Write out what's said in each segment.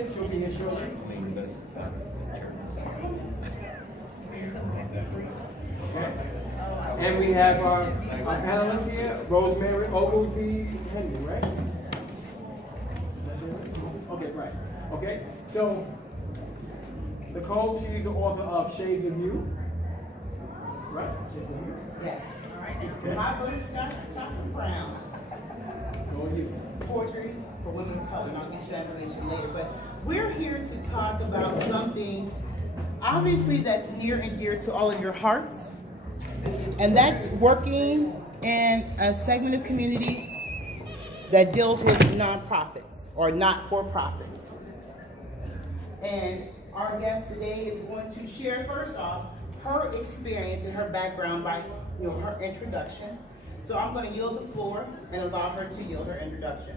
She'll be here shortly. Okay. And we have our panelists here, Rosemary Oglesby Henry, right? Okay, right. Okay, so Nicole, she's the author of Shades of You. Right? Shades of You? Yes. All right. Okay. My butterscotch chocolate brown. So are you. Poetry for women of color, and I'll get you that information later. But we're here to talk about something obviously that's near and dear to all of your hearts, and that's working in a segment of community that deals with nonprofits or not-for-profits. And our guest today is going to share first off her experience and her background by her introduction. So I'm going to yield the floor and allow her to yield her introduction.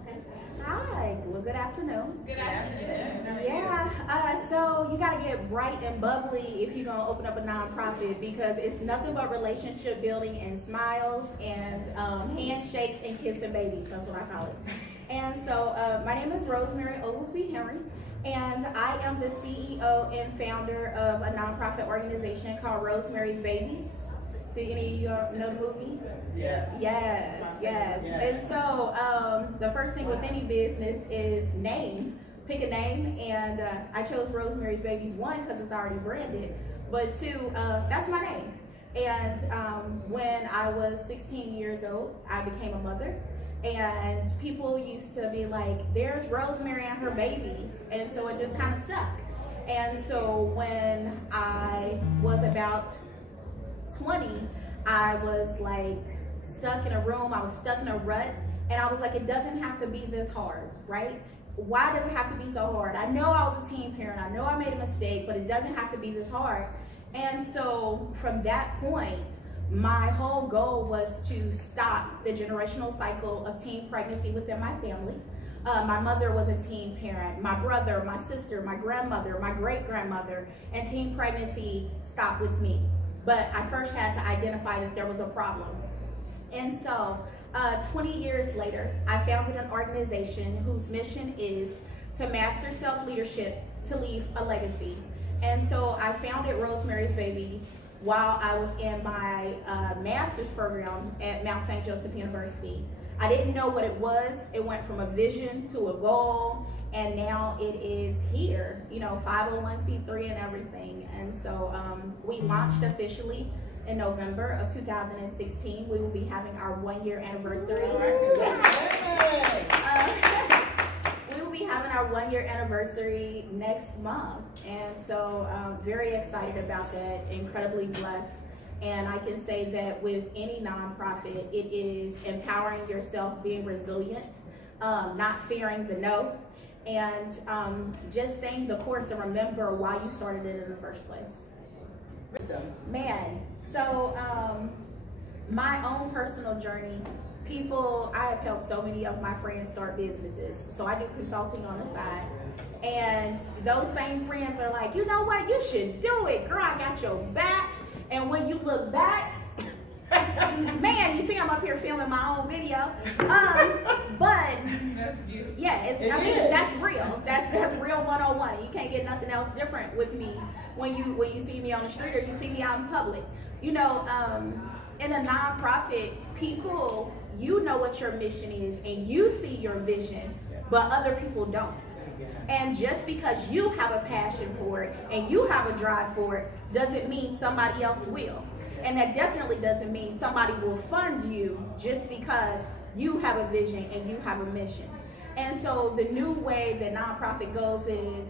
Okay. Hi. Well, good afternoon. Good afternoon. Yeah. So you got to get bright and bubbly if you're going to open up a nonprofit, because it's nothing but relationship building and smiles and handshakes and kissing babies. That's what I call it. And so my name is Rosemary Oglesby Henry, and I am the CEO and founder of a nonprofit organization called ROSEMARY'S Babies. Did any of you know the movie? Yes. Yes, yes. And so the first thing with any business is name. Pick a name, and I chose Rosemary's Babies, one, because it's already branded, but two, that's my name. And when I was 16 years old, I became a mother, and people used to be like, there's Rosemary and her babies, and so it just kind of stuck. And so when I was about 20, I was like stuck in a room, I was stuck in a rut, and I was like, it doesn't have to be this hard, right? Why does it have to be so hard? I know I was a teen parent, I know I made a mistake, but it doesn't have to be this hard. And so from that point, my whole goal was to stop the generational cycle of teen pregnancy within my family. My mother was a teen parent, my brother, my sister, my grandmother, my great-grandmother, and teen pregnancy stopped with me. But I first had to identify that there was a problem. And so 20 years later, I founded an organization whose mission is to master self-leadership to leave a legacy. And so I founded Rosemary's Babies while I was in my master's program at Mount St. Joseph University. I didn't know what it was. It went from a vision to a goal, and now it is here, 501c3 and everything. And so we launched officially in November of 2016. We will be having our 1-year anniversary. We will be having our 1-year anniversary next month. And so very excited about that, incredibly blessed. And I can say that with any nonprofit, it is empowering yourself, being resilient, not fearing the no, and just staying the course and remember why you started it in the first place. Man, so my own personal journey, I have helped so many of my friends start businesses. So I do consulting on the side. And those same friends are like, you know what, you should do it. Girl, I got your back. And when you look back, man, you see I'm up here filming my own video. But That's beautiful. yeah, that's real. That's real 101. You can't get nothing else different with me when you see me on the street or you see me out in public. In a nonprofit, people, know what your mission is and you see your vision, but other people don't. And just because you have a passion for it and you have a drive for it doesn't mean somebody else will. And that definitely doesn't mean somebody will fund you just because you have a vision and you have a mission. And so the new way that nonprofit goes is,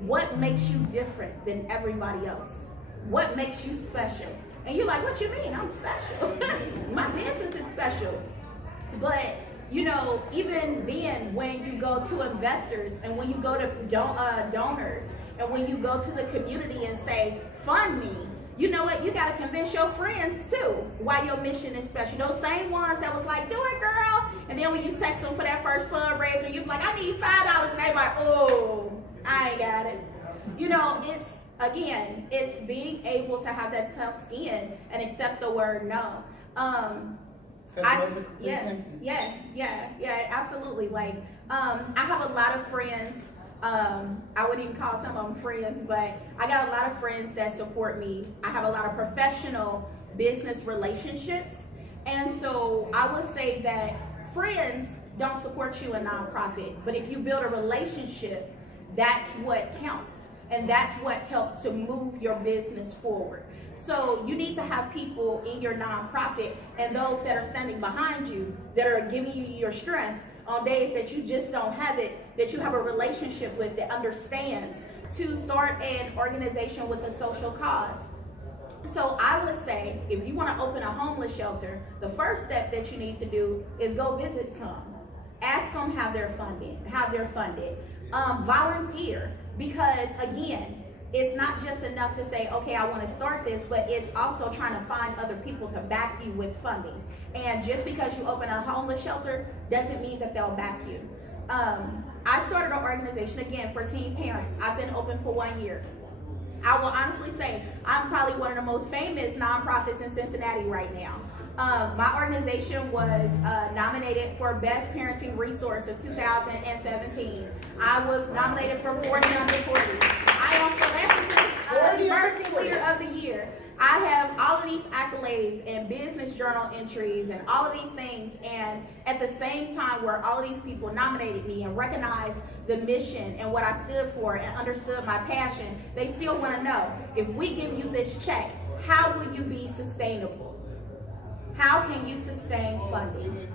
what makes you different than everybody else? What makes you special? And you're like, what you mean? I'm special. My business is special. But even then, when you go to investors and when you go to donors and when you go to the community and say, fund me, you know what? You got to convince your friends too why your mission is special. Those same ones that was like, do it, girl. And then when you text them for that first fundraiser, you're like, I need $5. And they're like, oh, I ain't got it. It's being able to have that tough skin and accept the word no. Yeah, absolutely. I have a lot of friends I wouldn't even call some of them friends, but I got a lot of friends that support me. I have a lot of professional business relationships. And so I would say that friends don't support you in nonprofit, but if you build a relationship, that's what counts. And that's what helps to move your business forward. So you need to have people in your nonprofit and those that are standing behind you that are giving you your strength on days that you just don't have it, that you have a relationship with that understands to start an organization with a social cause. So I would say if you want to open a homeless shelter, the first step that you need to do is go visit some. Ask them how they're funded. Volunteer, because again, it's not just enough to say, okay, I want to start this, but it's also trying to find other people to back you with funding. And just because you open a homeless shelter doesn't mean that they'll back you. I started an organization, again, for teen parents. I've been open for 1 year. I will honestly say I'm probably one of the most famous nonprofits in Cincinnati right now. My organization was nominated for Best Parenting Resource of 2017. I was nominated for 40 Under 40. I am philanthropist, Emerging Leader of the Year. I have all of these accolades and business journal entries and all of these things, and at the same time where all of these people nominated me and recognized the mission and what I stood for and understood my passion, they still want to know, if we give you this check, how will you be sustainable? How can you sustain funding?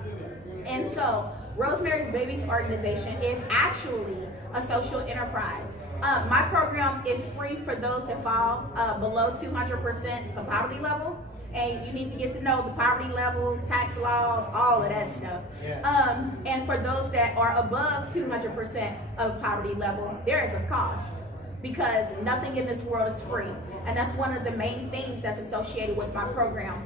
And so Rosemary's Babies organization is actually a social enterprise. My program is free for those that fall below 200% of poverty level. And you need to get to know the poverty level, tax laws, all of that stuff. Yeah. And for those that are above 200% of poverty level, there is a cost, because nothing in this world is free. And that's one of the main things that's associated with my program.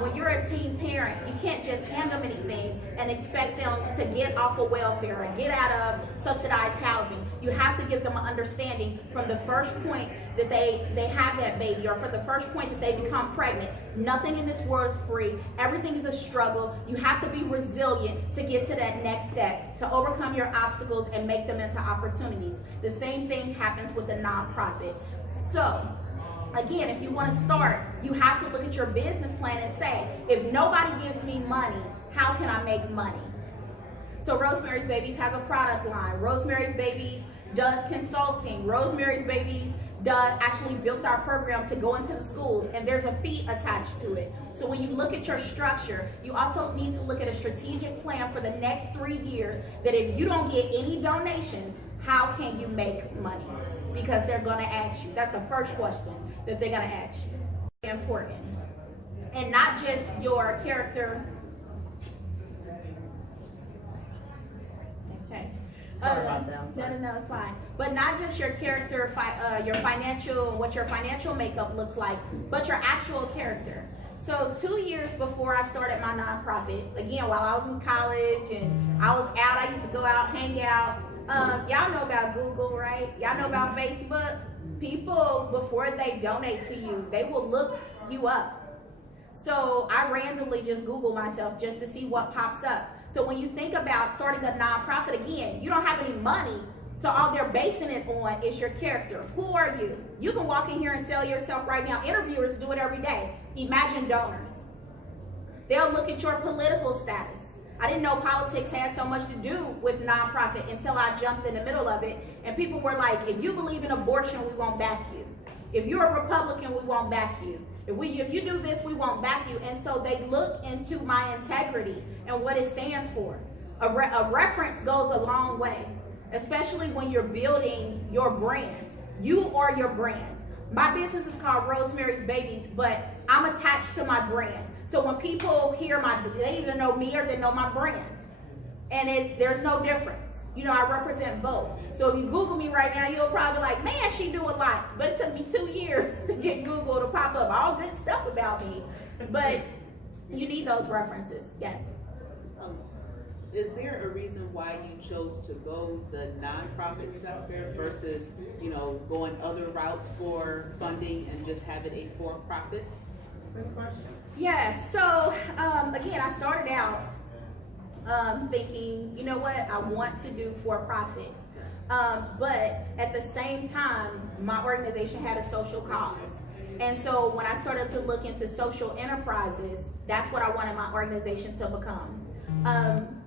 When you're a teen parent, you can't just hand them anything and expect them to get off of welfare and get out of subsidized housing. You have to give them an understanding from the first point that they have that baby, or from the first point that they become pregnant. Nothing in this world is free. Everything is a struggle. You have to be resilient to get to that next step, to overcome your obstacles and make them into opportunities. The same thing happens with the nonprofit. So, again, if you want to start, you have to look at your business plan and say, if nobody gives me money, how can I make money? So Rosemary's Babies has a product line. Rosemary's Babies does consulting. Rosemary's Babies actually built our program to go into the schools, and there's a fee attached to it. So when you look at your structure, you also need to look at a strategic plan for the next 3 years, that if you don't get any donations, how can you make money? Because they're going to ask you. That's the first question that they're going to ask you. Important. And not just your character. Okay. Sorry about that. No, it's fine. But not just your character, your financial, what your financial makeup looks like, but your actual character. So 2 years before I started my nonprofit, again, while I was in college and I was out, I used to go out, hang out. Y'all know about Google, right? Y'all know about Facebook? People, before they donate to you, they will look you up. So I randomly just Google myself just to see what pops up. So when you think about starting a nonprofit, again, you don't have any money, so all they're basing it on is your character. Who are you? You can walk in here and sell yourself right now. Interviewers do it every day. Imagine donors. They'll look at your political status. I didn't know politics had so much to do with nonprofit until I jumped in the middle of it. And people were like, if you believe in abortion, we won't back you. If you're a Republican, we won't back you. If you do this, we won't back you. And so they look into my integrity and what it stands for. A reference goes a long way, especially when you're building your brand. You are your brand. My business is called Rosemary's Babies, but I'm attached to my brand. So when people hear they either know me or they know my brand. And there's no difference. You know, I represent both. So if you Google me right now, you'll probably be like, man, she do a lot. But it took me 2 years to get Google to pop up all this stuff about me. But you need those references, yes. Is there a reason why you chose to go the nonprofit sector versus, you know, going other routes for funding and just have it a for-profit? Good question. Yeah, so again, I started out thinking, you know what, I want to do for profit. But at the same time, my organization had a social cause. And so when I started to look into social enterprises, that's what I wanted my organization to become.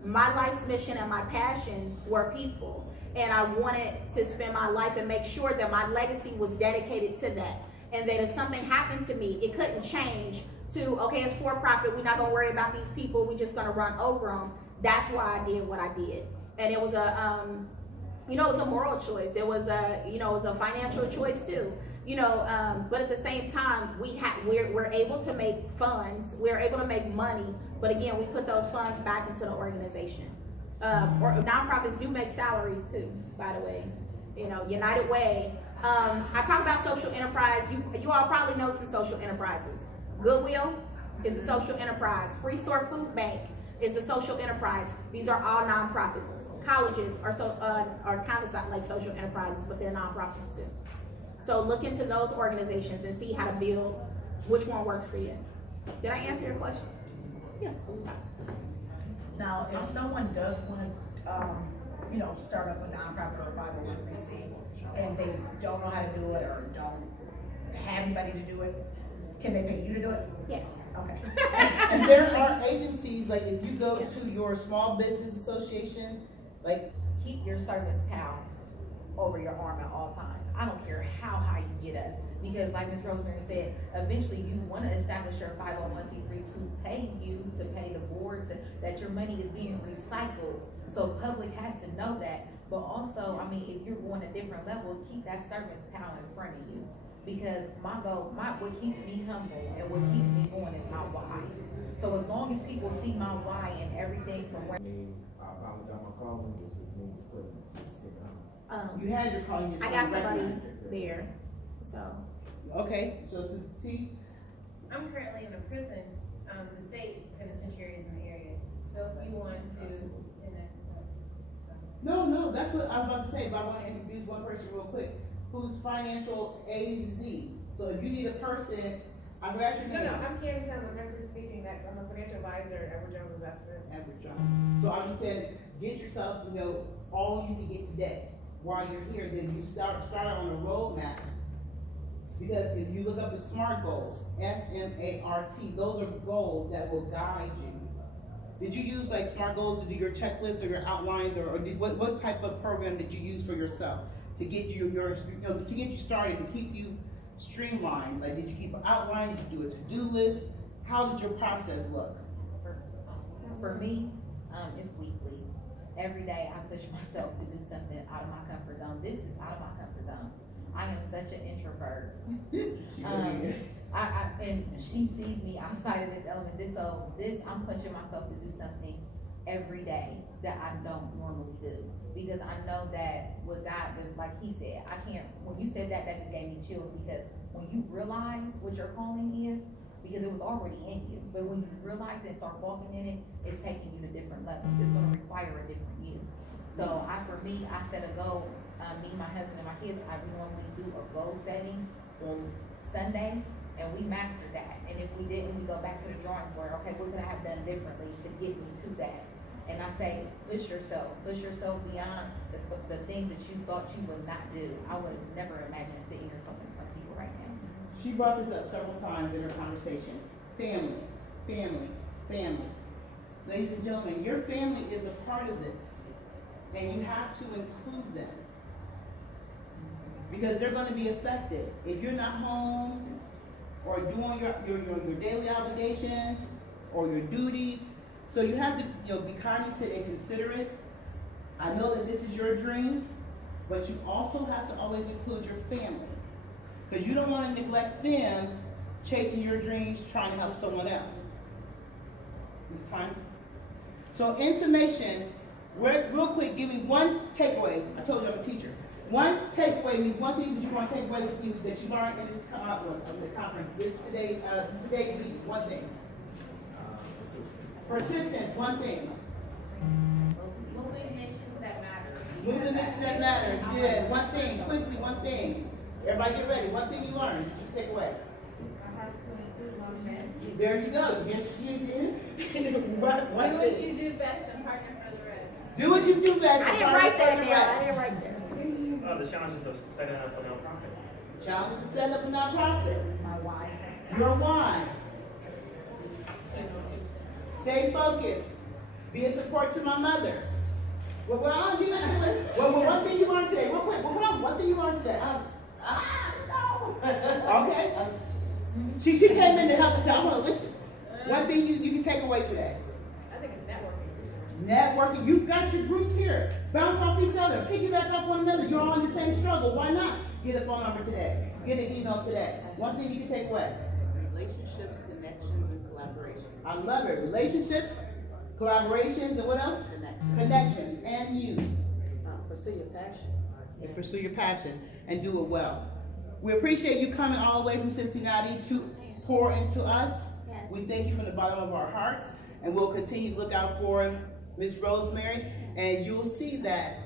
My life's mission and my passion were people. And I wanted to spend my life and make sure that my legacy was dedicated to that. And that if something happened to me, it couldn't change to, okay, it's for profit, we're not gonna worry about these people, we're just gonna run over them. That's why I did what I did. And it was a, it was a moral choice. It was a, it was a financial choice too. But at the same time, we're able to make funds, we're able to make money, but again, we put those funds back into the organization. Or nonprofits do make salaries too, by the way. United Way. I talk about social enterprise. You all probably know some social enterprises. Goodwill is a social enterprise. Free Store Food Bank is a social enterprise. These are all nonprofits. Colleges are kind of like social enterprises, but they're nonprofits too. So look into those organizations and see how to build which one works for you. Did I answer your question? Yeah. Now, if someone does want to, start up a nonprofit or a 501c, and they don't know how to do it or don't have anybody to do it, can they pay you to do it? Yeah. Okay. And there are agencies, like if you go to your small business association, like Keep your service towel over your arm at all times. I don't care how high you get up. Because like Ms. Rosemary said, eventually you want to establish your 501c3 to pay you, to pay the board, that your money is being recycled. So public has to know that. But also, if you're going to different levels, keep that service towel in front of you. Because my goal, what keeps me humble and what keeps me going is my why. So as long as people see my why and everything from where I finally got my calling, which just means stick on. you had your calling. I got somebody there. So. Okay, so T. I'm currently in a prison. The state penitentiary is in the area. So if you want to, No, that's what I was about to say, but I want to introduce one person real quick who's financial A to Z. So if you need a person, I forgot your name. No, I'm Karen Taylor. I'm just speaking next. I'm a financial advisor at Edward Jones Investments. Edward Jones. So I'm just saying, get yourself, all you can get today while you're here. Then you start on a roadmap. Because if you look up the SMART goals, S-M-A-R-T, those are goals that will guide you. Did you use like SMART goals to do your checklists or your outlines, or what type of program did you use for yourself to get you to get you started, to keep you streamlined? Like, did you keep an outline? Did you do a to-do list? How did your process look? For me, it's weekly. Every day I push myself to do something out of my comfort zone. This is out of my comfort zone. I am such an introvert. And she sees me outside of this element. I'm pushing myself to do something every day that I don't normally do. Because I know that with God, like he said, when you said that just gave me chills, because when you realize what your calling is, because it was already in you, but when you realize and start walking in it, it's taking you to different levels. It's gonna require a different you. So I set a goal. Me, my husband, and my kids, I normally do a goal setting on Sunday, and we mastered that. And if we didn't, we go back to the drawing board. Okay, what could I have done differently to get me to that? And I say, push yourself beyond the things that you thought you would not do. I would never imagine sitting here talking to people right now. She brought this up several times in her conversation. Family, family, family. Ladies and gentlemen, your family is a part of this, and you have to include them, because they're going to be affected. If you're not home or doing your daily obligations or your duties, so you have to be cognizant and considerate. I know that this is your dream, but you also have to always include your family, because you don't want to neglect them chasing your dreams, trying to help someone else. Is it time? So in summation, real quick, give me one takeaway. I told you I'm a teacher. One takeaway means one thing that you want to take away with you that you learned in this conference, today's meeting. One thing. Persistence. One thing. Moving missions that matter. Moving missions that matters. Yeah. One thing. Quickly. One thing. Everybody, get ready. One thing you learned that you take away. I have to improve my men. There you go. Yes, you did. Do what you do best and partner for the rest. Do what you do best. I didn't write that down. I didn't write that. the challenges of setting up a nonprofit? Challenge to set up a nonprofit. My why. Your why. Stay focused. Be a support to my mother. Well, one thing you learned today. Real quick. One thing you learned today. No. Okay. She came in to help. She said, I want to listen. One thing you can take away today. I think it's networking. Networking. You've got your groups here. Bounce off each other. Piggyback off one another. You're all in the same struggle. Why not? Get a phone number today. Get an email today. One thing you can take away. Relationships, connections, and collaboration. I love it. Relationships, collaborations, and what else? Connections. And you. Pursue your passion. And pursue your passion and do it well. We appreciate you coming all the way from Cincinnati to pour into us. Yes. We thank you from the bottom of our hearts, and we'll continue to look out for Miss Rosemary, and you'll see that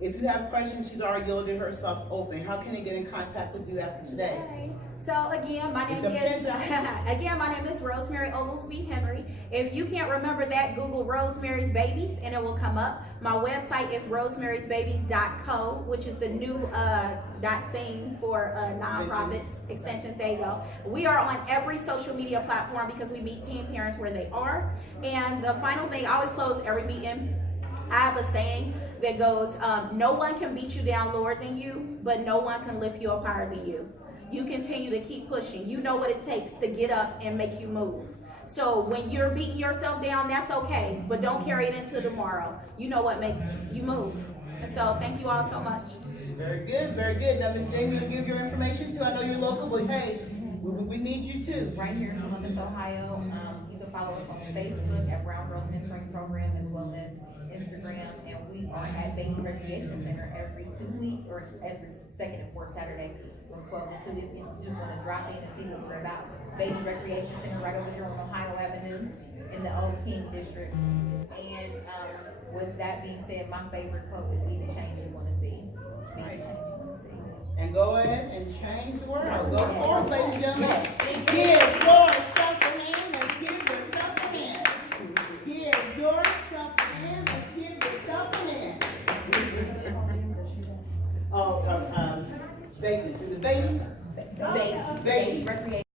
if you have questions, she's already yielded herself open. How can they get in contact with you after today? Okay. So again, my name is Rosemary Oglesby Henry. If you can't remember that, Google Rosemary's Babies and it will come up. My website is rosemarysbabies.co, which is the new thing for nonprofits, extensions. There you go. We are on every social media platform because we meet teen parents where they are. And the final thing, I always close every meeting. I have a saying that goes, no one can beat you down lower than you, but no one can lift you up higher than you. You continue to keep pushing. You know what it takes to get up and make you move. So when you're beating yourself down, that's okay, but don't carry it into tomorrow. You know what makes you move. And so thank you all so much. Very good, very good. Now, Ms. Jamie, you'll give your information too. I know you're local, but hey, we need you too. Right here in Columbus, Ohio. You can follow us on Facebook at Brown Girls Mentoring Program as well as Instagram. And we are at Baby Recreation Center every 2 weeks or every second and fourth Saturday from 12 to 2. If you just want to drop in and see what we're about. Baby Recreation Center right over here on Ohio Avenue in the Old King District. And with that being said, my favorite quote is be the change you want to see. Be the change you want to see. And go ahead and change the world. Go forward, ladies and gentlemen. Yes. Give yourself a hand. Let's give yourself a hand. Give yourself a hand. Let's give yourself a hand. Oh, Baby. Is it Baby? Baby Recreation.